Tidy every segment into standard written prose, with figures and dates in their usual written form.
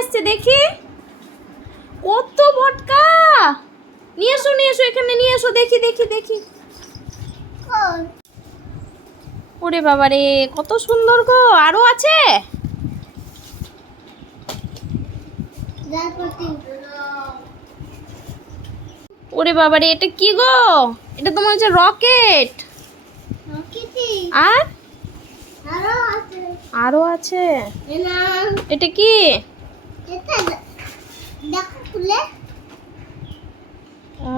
এসছে দেখি, কত ভটকা। নিয়ে এসো এখানে নিয়ে এসো, দেখি দেখি দেখি। ওরে বাবা রে, কত সুন্দর গো। আরো আছে? ওরে বাবা রে, এটা কি গো? এটা তো মনে হচ্ছে রকেট। আর আরো আছে। এটা কি? ও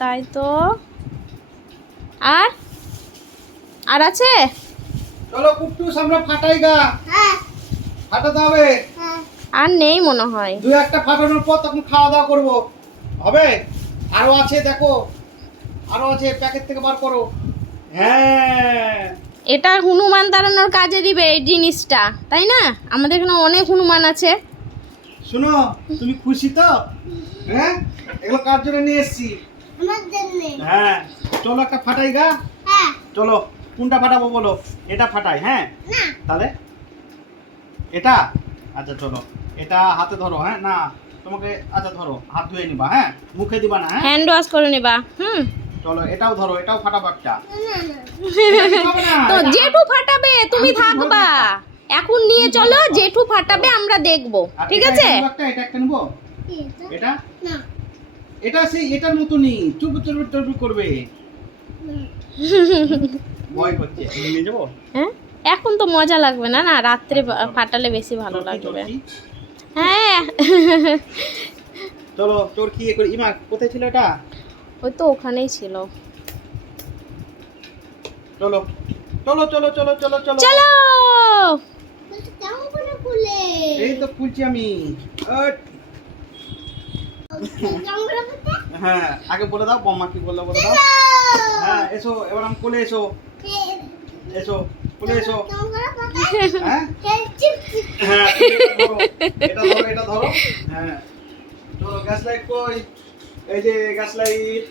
তাই তো। আর আর আছে? চলো কুট্টুস আমরা ফাটাই গা। ফাটাতে হবে। আর নেই মনে হয়। দুই একটা ফাটানোর পর তখন খাওয়া দাওয়া করবো, হবে? আরো আছে দেখো, আরো আছে, প্যাকেট থেকে বার করো। হ্যাঁ, এটা হনুমান তাড়ানোর কাজে দিবে এই জিনিসটা, তাই না? আমাদের এখানে অনেক হনুমান আছে। শোনো, তুমি খুশি তো? হ্যাঁ, এগুলো কার জন্য নিয়ে এসেছি? হ্যাঁ, চলো একটা ফাটাই গা। চলো, কোনটা ফাটাবো বলো? এটা ফাটাই। হ্যাঁ, তাহলে এটা, আচ্ছা চলো, এটা হাতে ধরো। হ্যাঁ, না তোমাকে, আচ্ছা ধরো, হাত ধুয়ে নিবা। হ্যাঁ, মুখে দিবা না। হ্যাঁ, হ্যান্ড ওয়াশ করে নেবা। চলো এটাও ধরো, এটাও ফাটাবো একটা। তো জেঠু ফাটাবে, তুমি থাকবা। এখন নিয়ে চলো, জেঠু ফাটাবে, আমরা দেখবো। ঠিক আছে? এটা একটা নিবো। এটা এটা সেই এটার মতনই চুপু চুপু চুপু করবে। ভয় করছে, নিয়ে যাবো। হ্যাঁ, এখন তো মজা লাগবে না, না রাত্রে ফাটালে বেশি ভালো লাগবে। হ্যাঁ চলো তোর কি করে ইমা কোথায় ছিল এটা? ওই তো ওখানেই ছিল। চলো চলো চলো চলো চলো চলো চলো। এই তো খুলছি আমি। হ্যাঁ, আগে বলে দাও বম্মা কি বললো বলে দাও। হ্যাঁ, এসো এবার আমি কোলে এসো। এসো কোলে এসো। হ্যাঁ হ্যাঁ, এটা ধরো এটা ধরো। হ্যাঁ, চলো গ্যাস লাইট কই? এই যে গ্যাস লাইট।